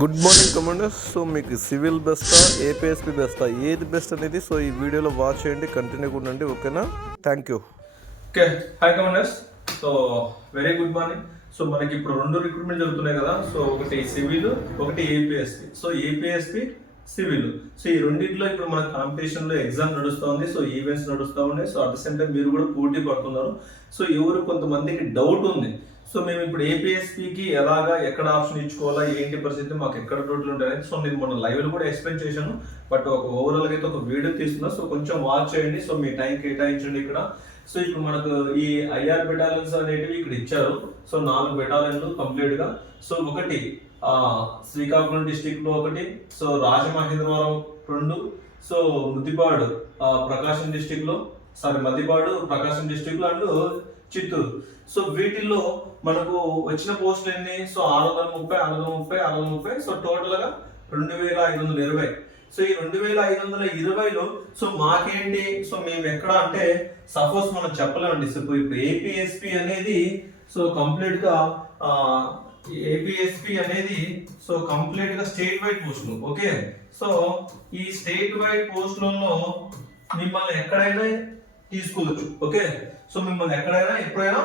Good morning commanders. So మీకు civil బెస్టా APSP బెస్టా ఏది best అనేది సో ఈ వీడియోలో వాచ్ చేయండి, కంటిన్యూగా ఉండండి, ఓకేనా? Thank you. Okay, hi commanders. So very good morning. So మనకి ఇప్పుడు రెండు రిక్రూట్మెంట్ జరుగుతున్నాయి కదా. సో ఒకటి సివిల్, ఒకటి APSP. So APSP, civil. So ఈ రెండింటిలో ఇప్పుడు మన కాంపిటీషన్ లో ఎగ్జామ్ నడుస్తుంది. సో ఈవెంట్స్ నడుస్తూ ఉన్నాయి. So at the same time మీరు కూడా పోటీ పడుతున్నారు. సో ఎవరు కొంతమందికి డౌట్ ఉంది. సో మేము ఇప్పుడు ఏపీఎస్పీకి ఎలాగా ఎక్కడ ఆప్షన్ ఇచ్చుకోవాలా, ఏంటి పరిస్థితి, మాకు ఎక్కడ డౌట్లు ఉంటాయని సో నేను మన లైవ్ లో కూడా ఎక్స్ప్లెయిన్ చేశాను. బట్ ఒక ఓవరాల్ గా అయితే ఒక వీడియో తీస్తున్నా. సో కొంచెం వాచ్ చేయండి. సో మీ టైం కేటాయించండి ఇక్కడ. సో ఇప్పుడు మనకు ఈ ఐఆర్ బెటాలియన్స్ అనేటివి ఇక్కడ ఇచ్చారు. సో 4 బెటాలియన్లు కంప్లీట్ గా. సో ఒకటి శ్రీకాకుళం డిస్టిక్ లో ఒకటి, సో రాజమహేంద్రవరం 2, సో ముద్దిపాడు ప్రకాశం డిస్టిక్ లో, మద్దిపాడు ప్రకాశం డిస్టిక్ లో అండ్ చిత్తూరు. సో వీటిల్లో మనకు వచ్చిన పోస్టులు ఎన్ని? సో 630. సో టోటల్ గా 2520. సో ఈ 2520లో సో మాకేంటి, సో మేము ఎక్కడ అంటే సపోజ్ మనం చెప్పలేమండి. సో ఇప్పుడు ఏపీఎస్పీ అనేది సో కంప్లీట్ గా ఏపీఎస్పీ అనేది సో కంప్లీట్ గా స్టేట్ వైడ్ పోస్టులు. ఓకే, సో ఈ స్టేట్ వైడ్ పోస్టులలో మిమ్మల్ని ఎక్కడైనా తీసుకోవచ్చు. ఓకే, సో మిమ్మల్ని ఎక్కడైనా ఎప్పుడైనా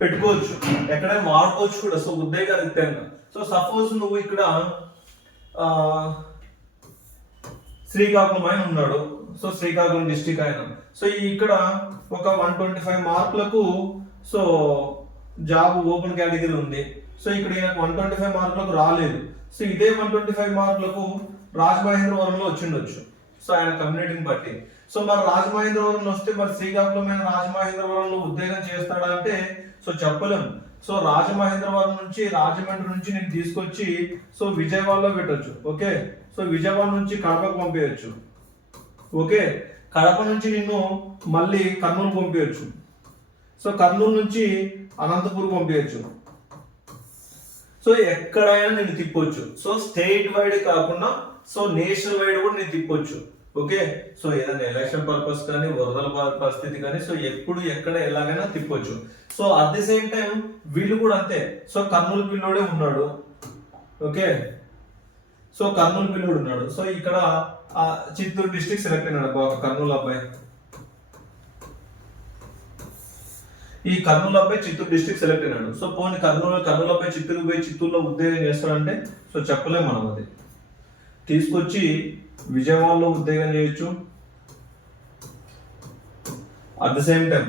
పెట్టుకోవచ్చు, ఎక్కడైనా వాడుకోవచ్చు కూడా. సో ఉద్యోగరీత్యంగా సో సపోజ్ నువ్వు ఇక్కడ శ్రీకాకుళం ఆయన ఉన్నాడు. సో శ్రీకాకుళం డిస్టిక్ ఆయన. సో ఇక్కడ ఒక 125 మార్కులకు సో జాబ్ ఓపెన్ కేటగిరీ ఉంది. సో ఇక్కడ 125 మార్కులకు రాలేదు. సో ఇదే 125 మార్కులకు రాజమహేంద్రవరంలో వచ్చిండొచ్చు. సో ఆయన కమ్యూనిటీని బట్టి. సో మరి రాజమహేంద్రవరంలో వస్తే మరి శ్రీకాకుళం రాజమహేంద్రవరంలో ఉద్యోగం చేస్తాడా అంటే సో చెప్పలేము. సో రాజమహేంద్రవరం నుంచి, రాజమండ్రి నుంచి నేను తీసుకొచ్చి సో విజయవాడలో పెట్టొచ్చు. ఓకే, సో విజయవాడ నుంచి కడపకు పంపించచ్చు. ఓకే, కడప నుంచి నిన్ను మళ్ళీ కర్నూలు పంపించచ్చు. సో కర్నూలు నుంచి అనంతపూర్ పంపించచ్చు. సో ఎక్కడైనా నేను తిప్పొచ్చు. సో స్టేట్ వైడ్ కాకుండా సో నేషనల్ వైడ్ కూడా నేను తిప్పొచ్చు. ఓకే, సో ఏదైనా ఎలక్షన్ పర్పస్ కానీ, వరదల పరిస్థితి కానీ, సో ఎప్పుడు ఎక్కడ ఎలాగైనా తిప్పొచ్చు. So at the same time వీళ్ళు కూడా అంతే. సో కర్నూలు పిల్లోడే ఉన్నాడు. ఓకే, సో కర్నూలు పిల్లోడు ఉన్నాడు. సో ఇక్కడ చిత్తూరు డిస్ట్రిక్ట్ సెలెక్ట్ అయినాడు ఒక కర్నూలు అబ్బాయి. ఈ కర్నూలు అబ్బాయి చిత్తూరు డిస్ట్రిక్ట్ సెలెక్ట్ అయినాడు. సో పోనీ కర్నూలు అబ్బాయి చిత్తూరు పోయి చిత్తూరులో ఉద్యోగం చేస్తాడంటే సో చెప్పలేము మనం. అది తీసుకొచ్చి విజయవాడలో ఉద్యోగం చేయొచ్చు. అట్ ద సేమ్ టైం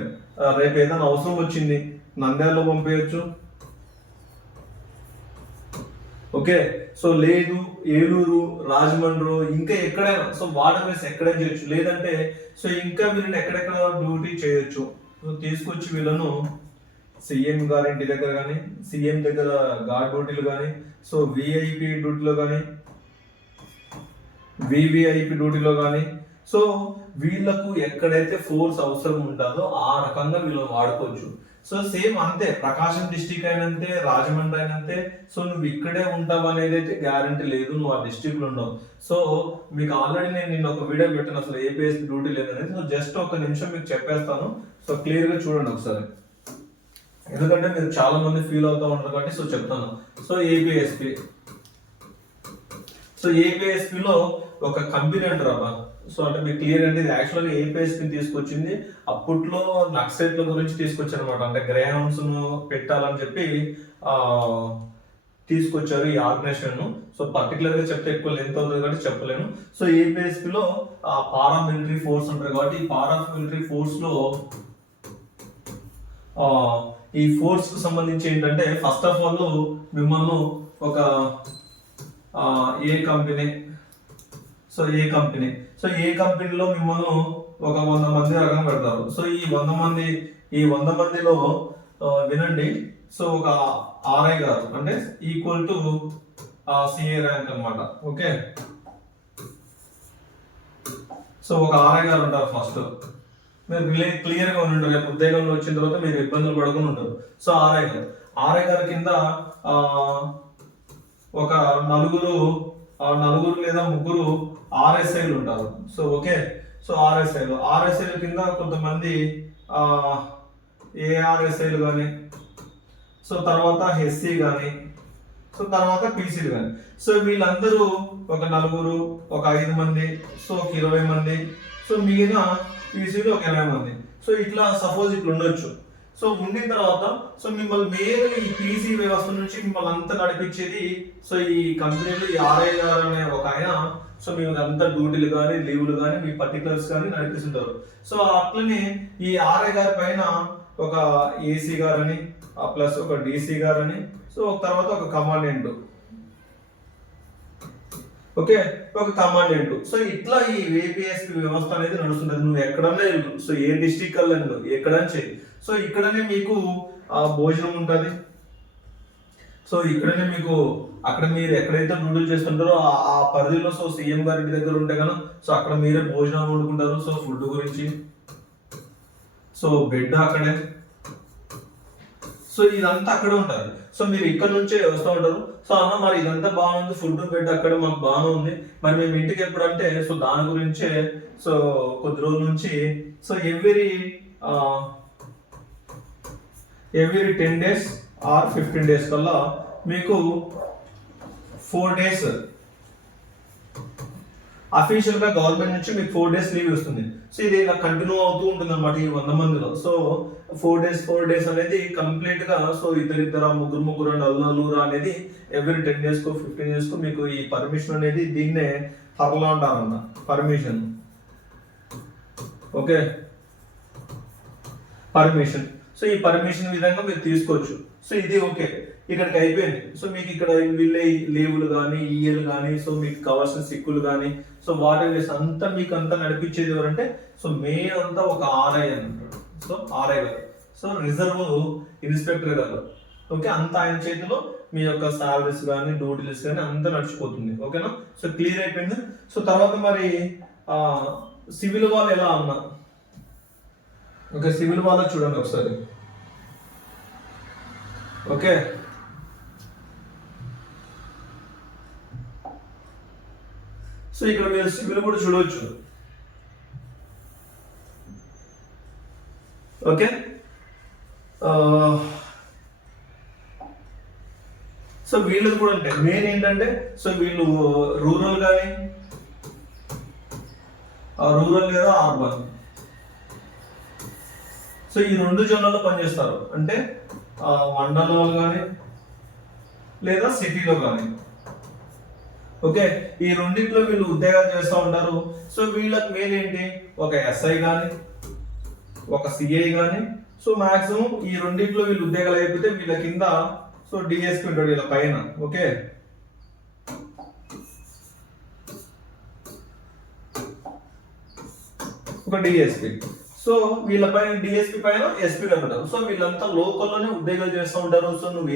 రేపు ఏదైనా అవసరం వచ్చింది నంద్యాలలో పంపించచ్చు. ఓకే, సో లేదు ఏలూరు, రాజమండ్రి, ఇంకా ఎక్కడైనా సో వాటర్ వేసి ఎక్కడైనా చేయొచ్చు. లేదంటే సో ఇంకా వీళ్ళని ఎక్కడెక్కడ డ్యూటీ చేయొచ్చు. సో తీసుకొచ్చి వీళ్ళను సీఎం గారింటి దగ్గర కానీ, సీఎం దగ్గర గార్డ్ డ్యూటీలు కానీ, సో విఐపి డ్యూటీలో కానీ, వివిఐపి డ్యూటీలో కానీ, సో వీళ్ళకు ఎక్కడైతే ఫోర్స్ అవసరం ఉంటుందో ఆ రకంగా వీళ్ళని వాడుకోవచ్చు. సో సేమ్ అంతే, ప్రకాశం డిస్టిక్ అయినంతే, రాజమండ్రి అయినంతే. సో నువ్వు ఇక్కడే ఉంటావు అనేది అయితే గ్యారంటీ లేదు, నువ్వు ఆ డిస్టిక్ లో ఉండవు. సో మీకు ఆల్రెడీ నేను నిన్న ఒక వీడియో పెట్టాను అసలు ఏపీఎస్పీ డ్యూటీ లేదనేది. సో జస్ట్ ఒక నిమిషం మీకు చెప్పేస్తాను. సో క్లియర్ గా చూడండి ఒకసారి, ఎందుకంటే మీరు చాలా మంది ఫీల్ అవుతా ఉంటారు కాబట్టి సో చెప్తాను. సో ఏపీఎస్పీ, సో ఏపీఎస్పీలో ఒక కంపెనీ అంటారు అబ్బా. సో అంటే మీకు క్లియర్ అంటే ఇది యాక్చువల్గా ఏపీఎస్పీని తీసుకొచ్చింది అప్పట్లో నక్సలైట్ల గురించి తీసుకొచ్చారు అనమాట. అంటే గ్రే హౌన్స్ పెట్టాలని చెప్పి తీసుకొచ్చారు ఈ ఆర్గనైజేషన్. సో పర్టికులర్ గా చెప్తే ఎక్కువ లెంత్ అవుతుంది కాబట్టి చెప్పలేను. సో ఏపీఎస్పీలో పారా మిలిటరీ ఫోర్స్ అంటారు కాబట్టి ఈ పారా మిలిటరీ ఫోర్స్ లో ఈ ఫోర్స్ కు సంబంధించి ఏంటంటే ఫస్ట్ ఆఫ్ ఆల్ మిమ్మల్ని ఒక ఏ కంపెనీ, సో ఏ కంపెనీలో మిమ్మల్ని ఒక 100 మంది రకం పెడతారు. సో ఈ 100 మందిలో వినండి. సో ఒక ఆర్ఐ గారు అంటే ఈక్వల్ టు సిఏ ర్యాంక్ అనమాట. ఓకే, సో ఒక ఆర్ఐ గారు ఉంటారు. ఫస్ట్ మీరు క్లియర్ గా ఉండండి, రేపు ఉద్యోగంలో వచ్చిన తర్వాత మీరు ఇబ్బందులు పడుకుని ఉంటారు. సో ఆర్ఐ గారి కింద ఒక నలుగురు లేదా ముగ్గురు ఆర్ఎస్ఐలు ఉంటారు. సో ఓకే, సో ఆర్ఎస్ఐల కింద కొంతమంది ఏఆర్ఎస్ఐలు కానీ, సో తర్వాత హెచ్సి కానీ, సో తర్వాత పీసీలు కానీ. సో వీళ్ళందరూ ఒక 4, ఒక 5 మంది, సో ఒక 20 మంది, సో మిగిలిన పీసీలు ఒక 20 మంది. సో ఇట్లా సపోజ్ ఇట్లా ఉండొచ్చు. సో ఉండిన తర్వాత సో మిమ్మల్ని మెయిన్ ఈ పీసీ వ్యవస్థ నుంచి మిమ్మల్ని అంతా నడిపించేది సో ఈ కంపెనీలో ఈ ఆర్ఐ గారు అనే ఒక ఆయన. సో మేము అంతా డ్యూటీలు కానీ లీవులు కానీ మీ పర్టికులర్స్ కానీ నడిపిస్తుంటారు. సో అట్లనే ఈ ఆర్ఐ గారి పైన ఒక ఏసీ గారని ప్లస్ ఒక డీసీ గారని, సో తర్వాత ఒక కమాండెంట్, ఓకే, ఒక కమాండెంట్. సో ఇట్లా ఈ ఏపీఎస్పీ వ్యవస్థ అనేది నడుస్తుంటది. నువ్వు ఎక్కడన్నా వెళ్ళు, సో ఏ డిస్ట్రిక్ట్ కల్లా ఎక్కడని చెయ్యి. సో ఇక్కడనే మీకు భోజనం ఉంటుంది. సో ఇక్కడనే మీకు అక్కడ మీరు ఎక్కడైతే డ్యూటీలు చేస్తుంటారో ఆ పరిధిలో సో సీఎం గారి దగ్గర ఉంటే కదా, సో అక్కడ మీరే భోజనాలు వండుకుంటారు. సో ఫుడ్ గురించి, సో బెడ్ అక్కడే, సో ఇదంతా అక్కడే ఉంటారు. సో మీరు ఇక్కడ నుంచే వస్తూ ఉంటారు. సో అన్న మరి ఇదంతా బాగుంది, ఫుడ్ బెడ్ అక్కడ మాకు బాగానే ఉంది, మరి మేము ఇంటికి ఎప్పుడంటే సో దాని గురించే సో కొద్ది రోజుల నుంచి so every 10 days or 15 days కల్లా మీకు 4 days అఫీషియల్ గా గవర్నమెంట్ నుంచి మీకు 4 days లీవ్ వస్తుంది. సో ఇది ఇలా కంటిన్యూ అవుతూ ఉంటుంది అనమాట ఈ 100 మందిలో. సో 4 days అనేది కంప్లీట్ గా సో ఇద్దరు ముగ్గురు నలుగురు అనేది ఎవ్రీ 10 days కు 15 days కు మీకు ఈ పర్మిషన్ అనేది దీన్నే హర్లా అంటారన్న పర్మిషన్. Okay, permission. సో ఈ పర్మిషన్ విధంగా మీరు తీసుకోవచ్చు. సో ఇది ఓకే, ఇక్కడికి అయిపోయింది. సో మీకు ఇక్కడ వీళ్ళే లీవులు కానీ ఈఏలు కానీ సో మీకు కావాల్సిన సిక్కులు కానీ సో వాటి అంతా మీకు అంతా నడిపించేది ఎవరంటే సో మెయిన్ అంతా ఒక ఆర్ఐ అని అంటాడు. సో ఆర్ఐ గారు, సో రిజర్వ్ ఇన్స్పెక్టర్ గారు, ఓకే, అంతా ఆయన చేతిలో మీ యొక్క సాలరీస్ కానీ డ్యూటీస్ కానీ అంతా నడిచిపోతుంది. ఓకేనా, సో క్లియర్ అయిపోయింది. సో తర్వాత మరి సివిల్ వాళ్ళు ఎలా అన్నా, ఓకే, సివిల్ వాళ్ళ చూడండి ఒకసారి. ఓకే, సో ఇక్కడ మీరు సివిల్ కూడా చూడవచ్చు. ఓకే, సో వీళ్ళది కూడా ఉంటాయి. మెయిన్ ఏంటంటే సో వీళ్ళు రూరల్ కానీ రూరల్ లేదా అర్బన్, సో ఈ 2 జోన్లలో పనిచేస్తారు. అంటే మండలంలో కానీ లేదా సిటీలో కానీ. ఓకే, ఈ రెండింటిలో వీళ్ళు ఉద్యోగాలు చేస్తూ ఉంటారు. సో వీళ్ళకి మెయిన్ ఏంటి, ఒక ఎస్ఐ కానీ ఒక సిఐ కానీ. సో మాక్సిమం ఈ రెండింటిలో వీళ్ళు ఉద్యోగాలు అయిపోతే వీళ్ళ కింద సో డిఎస్పీ ఉంటాడు వీళ్ళ పైన. ఓకే, ఒక డిఎస్పీ. సో వీళ్ళ పైన డిఎస్పీ పైన ఎస్పీ ఉంటారు. సో వీళ్ళంతా లోకల్లోనే ఉద్యోగాలు చేస్తూ ఉంటారు. సో నువ్వు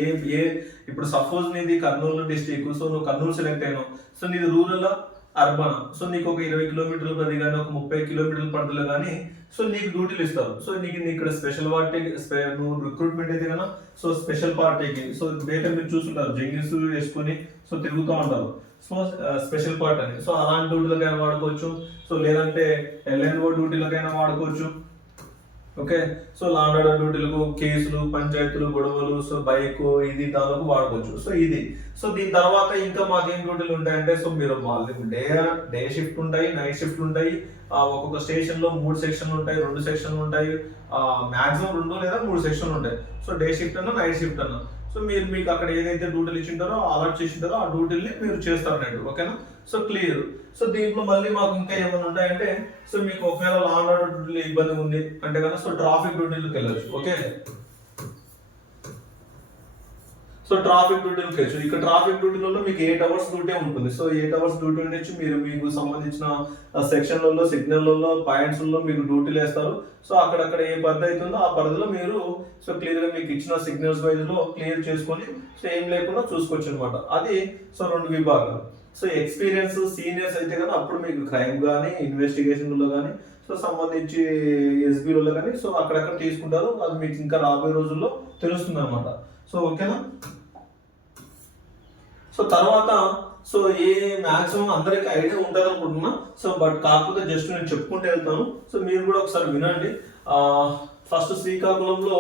ఇప్పుడు సపోజ్ నీది కర్నూలు డిస్ట్రిక్ట్, సో నువ్వు కర్నూలు సెలెక్ట్ అయినావు. సో నీది రూరల్ అర్బన్, సో నీకు ఒక 20 కిలోమీటర్ల పరిధి కానీ ఒక 30 కిలోమీటర్ల పరిధిలో కానీ సో నీకు డ్యూటీలు ఇస్తారు. సో నీకు ఇక్కడ స్పెషల్ పార్టీ నువ్వు రిక్రూట్మెంట్ అయితే కదా, సో స్పెషల్ పార్టీకి సో బయట మీరు చూస్తుంటారు జంగిల్స్ వేసుకొని సో తిరుగుతూ ఉంటారు. సో స్పెషల్ పార్ట్ అని, సో అలాంటి డ్యూటీలకైనా వాడుకోవచ్చు. సో లేదంటే ఎల్ఎన్ఓ డ్యూటీలకైనా వాడుకోవచ్చు. ఓకే, సో లాండ్ ఆర్డర్ డ్యూటీలకు, కేసులు, పంచాయతీలు, గొడవలు, సో బైక్ ఇది దానికి వాడుకోవచ్చు. సో ఇది సో దీని తర్వాత ఇంకా మాకేం డ్యూటీలు ఉంటాయంటే సో మీరు డే షిఫ్ట్ ఉంటాయి, నైట్ షిఫ్ట్ ఉంటాయి. ఒక్కొక్క స్టేషన్ లో 3 సెక్షన్లు ఉంటాయి, 2 సెక్షన్లు ఉంటాయి, మాక్సిమం 2 లేదా 3 సెక్షన్లు ఉంటాయి. సో డే షిఫ్ట్ అన్నా నైట్ షిఫ్ట్ అన్నా సో మీకు అక్కడ ఏదైతే డ్యూటీలు ఇచ్చింటారో అలర్ట్ చేసింటారో ఆ డ్యూటీని మీరు చేస్తారు అన్నట్టు. ఓకేనా, సో క్లియర్. సో దీంట్లో మళ్ళీ మాకు ఇంకా ఏమైనా ఉంటాయంటే సో మీకు ఒకవేళ లాండ్ ఆర్డర్ డ్యూటీలు ఇబ్బంది ఉంది అంటే కనుక సో ట్రాఫిక్ డ్యూటీలకు వెళ్ళచ్చు. ఓకే, సో ట్రాఫిక్ డ్యూటీలకు వెళ్ళచ్చు. ఇక్కడ ట్రాఫిక్ డ్యూటీలలో మీకు 8 hours డ్యూటీ ఉంటుంది. సో 8 hours డ్యూటీ ఉండొచ్చు. మీరు మీకు సంబంధించిన సెక్షన్లలో, సిగ్నల్లో, పాయింట్స్లో మీకు డ్యూటీలు వేస్తారు. సో అక్కడక్కడ ఏ పరిధి అవుతుందో ఆ పరిధిలో మీరు సో క్లియర్గా మీకు ఇచ్చిన సిగ్నల్స్ వైజ్లో క్లియర్ చేసుకొని సో ఏం లేకుండా చూసుకోవచ్చు అనమాట. అది సో 2 విభాగాలు. సో ఎక్స్పీరియన్స్ సీనియర్స్ అయితే కదా అప్పుడు మీకు క్రైమ్ కానీ ఇన్వెస్టిగేషన్లో కానీ సో సంబంధించి ఎస్బీలో కానీ సో అక్కడక్కడ తీసుకుంటారు. అది మీకు ఇంకా రాబోయే రోజుల్లో తెలుస్తుంది అనమాట. సో ఓకేనా, సో తర్వాత సో మాక్సిమం అందరికి ఐడియా ఉంటుంది అనుకుంటున్నా. సో బట్ కాకపోతే జస్ట్ నేను చెప్పుకుంటూ వెళ్తాను. సో మీరు కూడా ఒకసారి వినండి. ఫస్ట్ శ్రీకాకుళంలో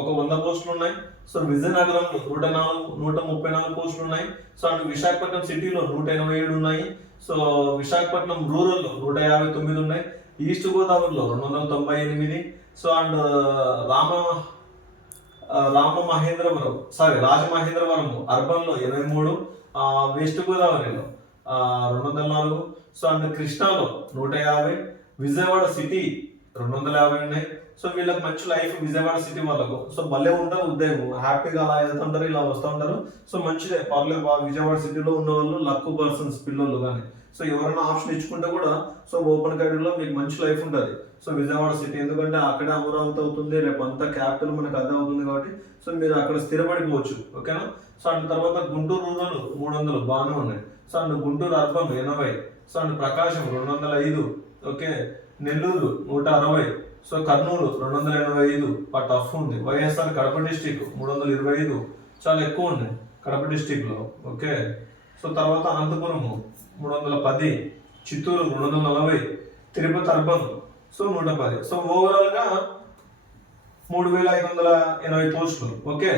ఒక 100 పోస్టులు ఉన్నాయి. సో విజయనగరంలో 134 పోస్టులు ఉన్నాయి. సో అండ్ విశాఖపట్నం సిటీలో 187 ఉన్నాయి. సో విశాఖపట్నం రూరల్లో 159 ఉన్నాయి. ఈస్ట్ గోదావరిలో 298. సో అండ్ రాజమహేంద్రవరం అర్బన్ లో 23, వెస్ట్ గోదావరిలో 204. సో అండ్ కృష్ణాలో 150, విజయవాడ సిటీ 250 ఉన్నాయి. సో వీళ్ళకి మంచి లైఫ్ విజయవాడ సిటీ వాళ్ళకు. సో భలే ఉంటారు ఉద్యోగం, హ్యాపీగా అలా వెళ్తుంటారు, ఇలా వస్తూ ఉంటారు. సో మంచిదే, పర్లేదు. విజయవాడ సిటీలో ఉన్న వాళ్ళు లక్ పర్సన్స్ పిల్లలు కానీ. సో ఎవరైనా ఆప్షన్ ఇచ్చుకుంటే కూడా సో ఓపెన్ కేటగిరీలో మీకు మంచి లైఫ్ ఉంటుంది. సో విజయవాడ సిటీ ఎందుకంటే అక్కడే అమరావతి అవుతుంది, రేపు అంతా క్యాపిటల్ మనకు అదే అవుతుంది కాబట్టి సో మీరు అక్కడ స్థిరపడిపోవచ్చు. ఓకేనా. సో అండ్ తర్వాత గుంటూరు రూరల్ 300 బాగానే ఉన్నాయి. So and Guntur urban 80. So and Prakasam 205. Okay. Nellore 160. So Kurnool 285. Tough ఉంది. వైఎస్ఆర్ కడప డిస్టిక్ 325, చాలా ఎక్కువ ఉన్నాయి కడప డిస్టిక్ లో. ఓకే. సో తర్వాత Anantapur 310, Chittoor 240, Tirupati urban so 110. So overall గా 3580 పోస్టులు. ఓకే.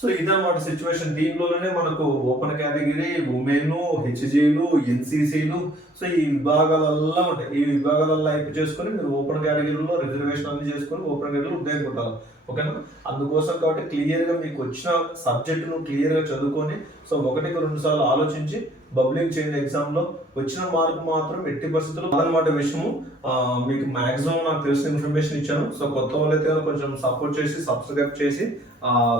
సో ఇదన్నమాట సిచ్యువేషన్. దీంట్లోనే మనకు ఓపెన్ కేటగిరీ, ఉమెన్, హెచ్జీలు, ఎన్సీసీలు, సో ఈ విభాగాలల్లో ఉంటాయి. ఈ విభాగాలలో అయిపోయి చేసుకొని మీరు ఓపెన్ కేటగిరీలో రిజర్వేషన్ అన్ని చేసుకొని ఓపెన్ కేటగిరీలో ఉద్యోగం కొట్టాలి. ఓకేనా. అందుకోసం కాబట్టి క్లియర్గా మీకు వచ్చిన సబ్జెక్టును క్లియర్గా చదువుకొని సో 1-2 సార్లు ఆలోచించి బబ్లింగ్ చేయండి. ఎగ్జామ్లో వచ్చిన మార్కు మాత్రం ఎట్టి పరిస్థితుల్లో అదనమాట విషయము. మీకు మాక్సిమం నాకు తెలిసిన ఇన్ఫర్మేషన్ ఇచ్చాను. సో కొత్త వాళ్ళైతే కొంచెం సపోర్ట్ చేసి సబ్స్క్రైబ్ చేసి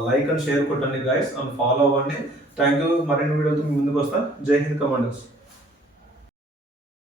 లైక్ అండ్ షేర్ కొట్టండి గైస్, అండ్ ఫాలో అవ్వండి. Thank you. మరిన్ని వీడియోతో మీ ముందుకు వస్తా. జై హింద్ కమాండర్స్.